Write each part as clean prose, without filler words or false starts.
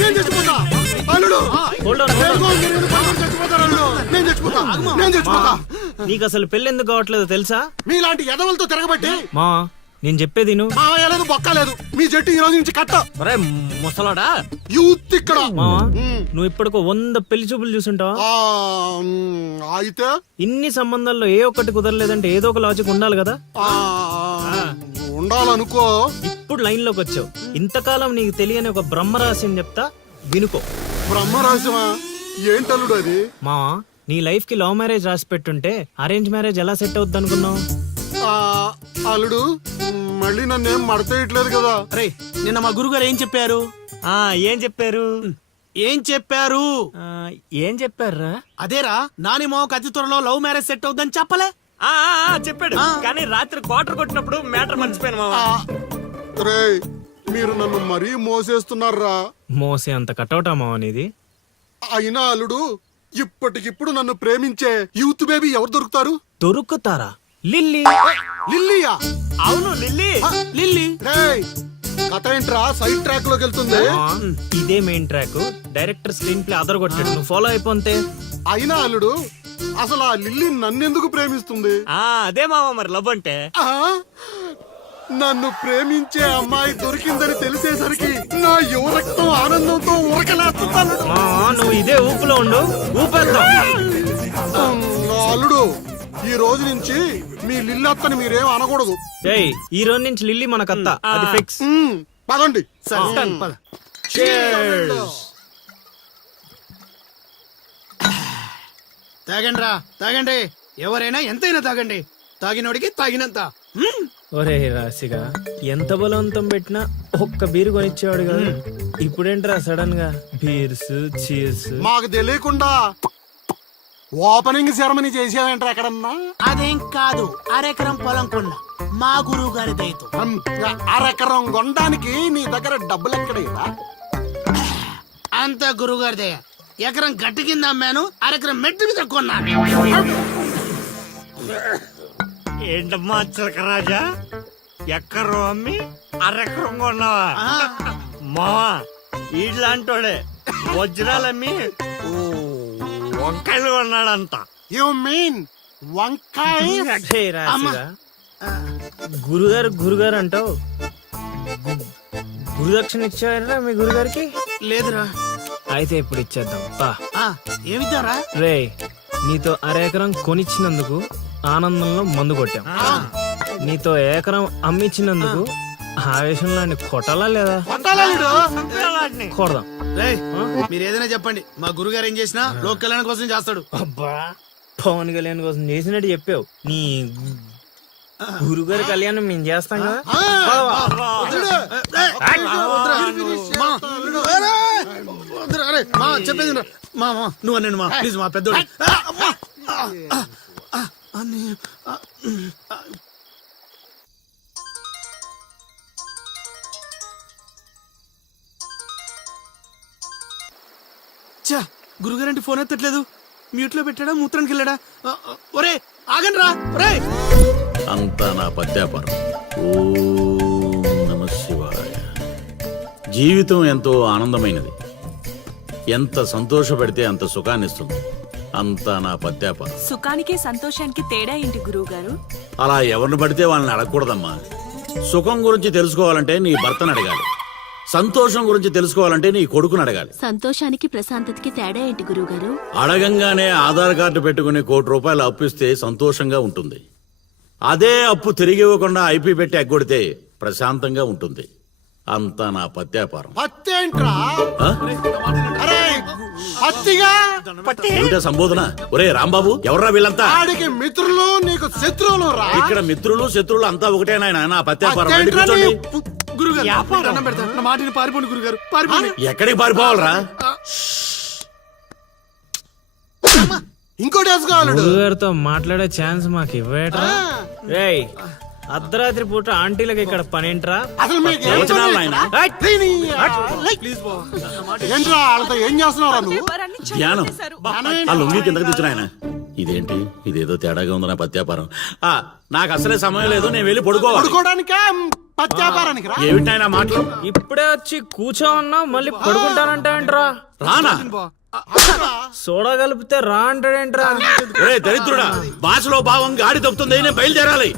నేను చచ్చిపోతా అల్లుడు. నేను చచ్చిపోతా. నీకు అసలు పెళ్లి ఎందుకు కావట్లేదు తెలుసా? మీలాంటి ఎదవలతో తిరగబట్టి మా నేను చెప్పేది నువ్వు మావయ్యలేదు బొక్కలేదు. మీ జట్టు ఈ రోజు నుంచి కట్ట. ముసలాడా యూత్ ఇక్కడ. నువ్వు ఇప్పటికో 100 పెళ్లి చూపులు చూసుంటావా? అయితే ఇన్ని సంబంధాల్లో ఏ ఒక్కటి కుదరలేదంటే ఏదో ఒక లాజిక్ ఉండాలి కదా. ఉండాలనుకో. ఇప్పుడు లైన్ లోకి వచ్చావు. ఇంతకాలం నీకు తెలియని ఒక బ్రహ్మరహస్యం చెప్తా, వినుకో. బ్రహ్మరహస్యమా? ఏంటల్లుడు అది? మా నీ లైఫ్ కి లవ్ మ్యారేజ్ రాసి పెట్టుంటే అరేంజ్ మ్యారేజ్ ఎలా సెట్ అవుద్ది అనుకున్నావు? అల్లుడు మళ్ళీ నన్నేం మడతేయట్లేదు కదా. రే నిన్న మా గురుగారు ఏం చెప్పారు? ఏం చెప్పారు? ఏం చెప్పారా? అదేరా నాని మావకు అతి త్వరలో లవ్ మ్యారేజ్ సెట్ అవుద్దని చెప్పలే? చెప్పాడు, కానీ రాత్రి క్వార్టర్ కొట్టినప్పుడు మ్యాటర్ మర్చిపోయాను మావా. రే మీరు నన్ను మరీ మోసేస్తున్నారా? మోసే అంత కటౌటా మావా నీది? అయినా అల్లుడు ఇప్పటికిప్పుడు నన్ను ప్రేమించే యూత్ బేబీ ఎవరు దొరుకుతారు? దొరుకుతారా? లిల్లీ. లిల్లీయా? అవును లిల్లీ. లిల్లీ రేయ్ కథ ఏంట్రా సైడ్ ట్రాక్ లోకి వెళ్తుంది? ఇదే main track. Director screen play other కొట్టాడు, నువ్వు ఫాలో అయిపోతే. అయినా అల్లుడు అసలు ఆ లిల్లీ నన్నెందుకు ప్రేమిస్తుంది? అదే మావా మరి లవ్ అంటే. నన్ను ప్రేమించే అమ్మాయి దొరికిందని తెలిసేసరికి నా యువ రక్తం ఆనందంతో ఉరకలేస్తున్నాను. నువ్వు ఇదే ఊపులో ఉండు, ఊపేద్దాం. అల్లుడు ఈ రోజు నుంచి మీ లిల్లత్తని మీరేం అనకూడదు. ఈ రోజు నుంచి లిల్లీ మన కత్త, అది ఫిక్స్. పదండి. తాగండి రా, తాగండి. ఎవరైనా ఎంతైనా తాగండి. తాగినోడికి తాగినంత. ఒరే రాశిగా ఎంత బలవంతం పెట్టినా ఒక్క బీరు కొనిచ్చేవాడు కదా. ఇప్పుడేంట్రా సడన్ గా బీర్స్ చీర్స్? మాకు తెలియకుండా ఓపెనింగ్ సెరమనీ చేసేవేంట్రా ఎక్కడన్నా? అదేం కాదు, అరెకరం పొలం కొన్న మా గురువు గారి దయతో. అరెకరం కొనడానికి నీ దగ్గర డబ్బులు ఎక్కడేదా? అంత గురువు గారి దయ. ఎకరం గట్టి కింద అమ్మాను, అరెకరం మెట్టు మీద కొన్నాను. ఏంటమ్మా చిలకరాజా, ఎక్కరు అమ్మి అరెకరం కొన్నావా? మావా ఇట్లాంటోడే వజ్రాలమ్మి వంకాయలు కొన్నాడంట. యు మీన్ వంకాయ? గురుగారు అంటావు. గురుదక్షిణ ఇచ్చారా మీ గురుగారికి? లేదురా. అయితే ఇప్పుడు ఇచ్చేద్దాం. ఏమిద్దారా? రే నీతో అరెకరం కొనిచ్చినందుకు ఆనందంలో మందు కొట్టాం. నీతో ఏకరం అమ్మిచ్చినందుకు ఆవేశంలో కొట్టాలా లేదా? కొడదాం. మీరు ఏదైనా చెప్పండి, మా గురుగారు ఏం చేసినా లోక్ కళ్యాణం కోసం చేస్తాడు. అబ్బా పవన్ కళ్యాణ్ కోసం చేసినట్టు చెప్పావు. నీ గురుగారి కళ్యాణం మేము చేస్తాం కదా. చెప్పేది మా నువ్వు అనండి మా ప్లీజ్, మా పెద్దోడు. గురుగారంటే ఫోన్ ఎత్తట్లేదు. మ్యూట్ లో పెట్టాడా, మూత్రానికి వెళ్ళాడా? ఒరే ఆగండి రా. ఒరే అంతా నా పద్యాపరం. ఓం నమః శివాయ. జీవితం ఎంతో ఆనందమైనది. ఎంత సంతోషపడితే అంత సుఖాన్ని ఇస్తుంది. అంతా నా పద్యాపరం. సుఖానికి సంతోషానికి తేడా ఏంటి గురువు గారు? అలా ఎవరిని పడితే వాళ్ళని అడగకూడదమ్మా. సుఖం గురించి తెలుసుకోవాలంటే నీ భర్తను అడగాలి. సంతోషం గురించి తెలుసుకోవాలంటే నీ కొడుకుని అడగాలి. సంతోషానికి ప్రశాంతతకి తేడా ఏంటి గురువు గారు? అడగంగానే ఆధార్ కార్డు పెట్టుకుని ₹1,00,00,000 అప్పు ఇస్తే సంతోషంగా ఉంటుంది. అదే అప్పు తిరిగి ఇవ్వకుండా ఐపీ పెట్టి ఎగ్గొడితే ప్రశాంతంగా ఉంటుంది. అంతా నా పత్యాపారం. పత్తేంట్రా? ఏమిటా సంబోధన? ఒరే రాంబాబు, ఎవర్రా వీళ్ళంతా? ఆడికి మిత్రులు, నీకు శత్రువులు రా. ఇక్కడ మిత్రులు శత్రువులు అంతా ఒకటే నాయన. నా పత్యాపారం. కూర్చోండి. గురుగారు దండం పెడతాను, నా మాటని పారిపోండి గురుగారు, పారిపోండి. ఎక్కడికి పారిపోవాలరా? ఇంకోటి వేసుకోవాలి. గురుగారితో మాట్లాడే ఛాన్స్ మాకు ఇవ్వేట్రా? రేయ్ అర్ధరాత్రి పూట ఆంటీలకు ఇక్కడ పనేంట్రా? అసలు మీకు ఏంట్రా వాళ్ళతో ఏం చేస్తున్నారా నువ్వు? ధ్యానం. ఆ లొంగి కిందకి తెచ్చిన ఆయన ఇదేంటి ఇదేదో తేడాగా ఉంది నా పత్యాపారం. నాకు అసలే సమయం లేదు, నేను వెళ్ళి పడుకోవాలి. పడుకోవడానికే పత్యాపారానికి రా. ఏమిటి నాయనా మాటలు? ఇప్పుడే వచ్చి కూర్చో ఉన్నా మళ్ళీ పడుకుంటానంటావేంట్రా? రానా? సోడా కలిపితే రా అంటాడేంట్రా? ఒరే దరిద్రుడా, భాషలో భావం గాడి తప్పుతుంది, నేను బయలుదేరాలి.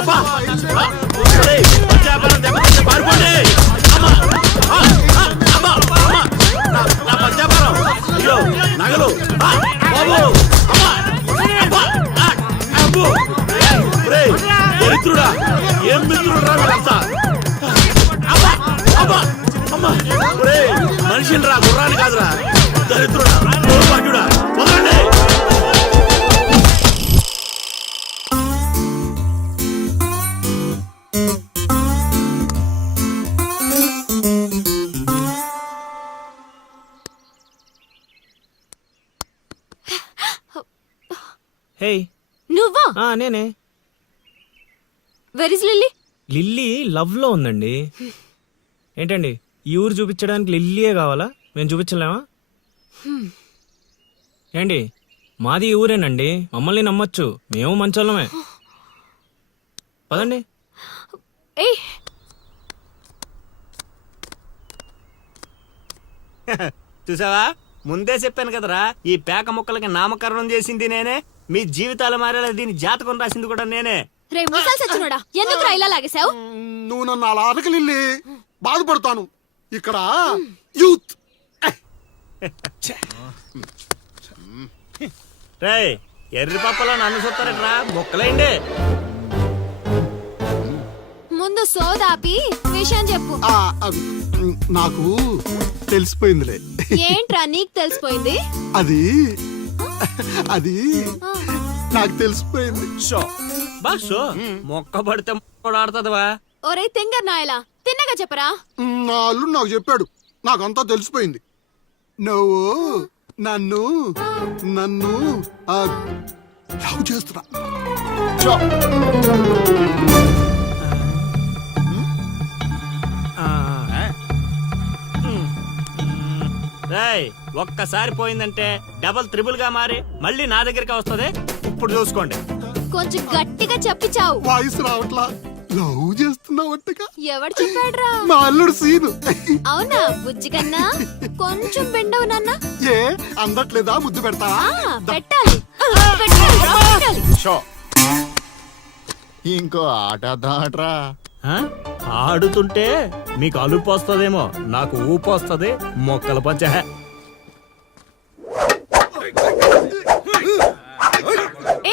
అబ్బా! ఒరేయ్, పత్యాపారం దెబ్బతింటే పారిపోండి. అమ్మా! అమ్మా! అమ్మా! నా పత్యాపారం, అయ్యో నగలు, బాబు! అమ్మా! అబ్బా! అబ్బో! ఒరేయ్, దరిద్రుడా, ఏం మిత్రుడురా వీళ్ళంతా? అబ్బా! అబ్బా! అమ్మా! ఒరేయ్, మనిషిని రా, గుర్రాన్ని కాదురా. దరిద్రుడా, దౌర్భాగ్యుడా, వదలండి. హే, నువ్వా? నేనే. Where is lily? Lily love లో ఉందండి. ఏంటండి, ఈ ఊరు చూపించడానికి లిల్లీయే కావాలా? మేము చూపించలేమా? ఏంటి, మాది ఈ ఊరేనండి, మమ్మల్ని నమ్మొచ్చు, మేము మంచోళ్ళమే. పదండి. ఏయ్, చూసావా, ముందే చెప్పాను కదరా, ఈ పేక ముక్కలకి నామకరణం చేసింది నేనే, మీ జీవితాలు మారేలా దీని జాతకం రాసింది కూడా నేనే. రే ముసలి సచ్చినోడా, ఎందుకు ఇలా లాగేశావు? నువ్వు నన్ను అలా అడగలిల్లి, బాధపడతాను. ఇక్కడ యూత్ రేయ్, ఎర్రి పప్పలో నన్ను చూస్తారట్రా, ముక్కలేండి. ముందు సోదాపి విషయం చెప్పు. నాకు తెలిసిపోయిందిలే. ఏంట్రా నీకు తెలిసిపోయింది? అది అది నాకు తెలిసిపోయింది. షో బాషో, మొక్క పడితే కూడా ఆడుతుందివా? ఒరే తింగర్ నాయలా, తిన్నగా చెప్పరా. నా అల్లుడు నాకు చెప్పాడు, నాకంతా తెలిసిపోయింది. నువ్వు నన్ను నన్ను లవ్ చేస్తున్నా. రేయ్, ఒక్కసారి పోయిందంటే డబల్ త్రిబుల్ గా మారి మళ్ళీ నా దగ్గరికి వస్తుంది. ఇప్పుడు చూసుకోండి. కొంచెం గట్టిగా చెప్పిచావు. వాయిస్ రావట్లా. లవ్ చేస్తున్నావట్టుగా. ఎవడు చెప్పాడ్రా? మా అల్లుడు సీను. అవునా బుజ్జి కన్నా? కొంచెం బెండవు నాన్న. ఏ అందట్లేదా? ముద్దు పెడతావా? పెట్టాలి పెట్టాలిరా, పెట్టాలి. ఇంకో ఆట ఆడరా. ఆ? ఆడుతుంటే మీకు అలుపు వస్తుందేమో, నాకు ఊపు వస్తుంది. మొక్కల పంచ.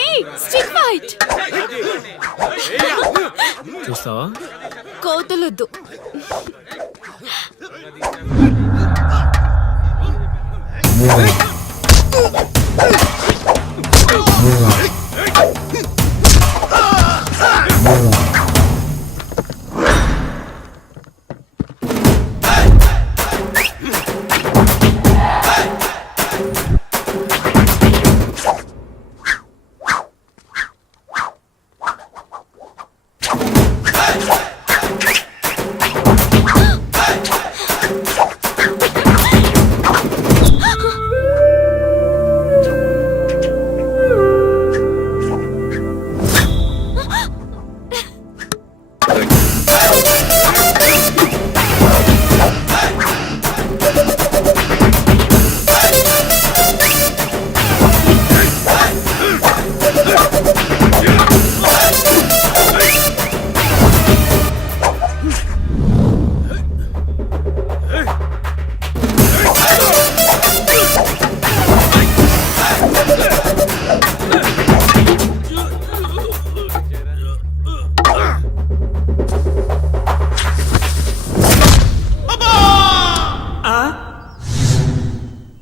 ఏయ్ స్టిక్ ఫైట్. చూస్తావా? కోతులొద్దు.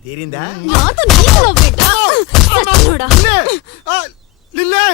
తీరిందా? నాతో నీకు లవ్ ఏంటా? సచ్చినోడా. లిల్లే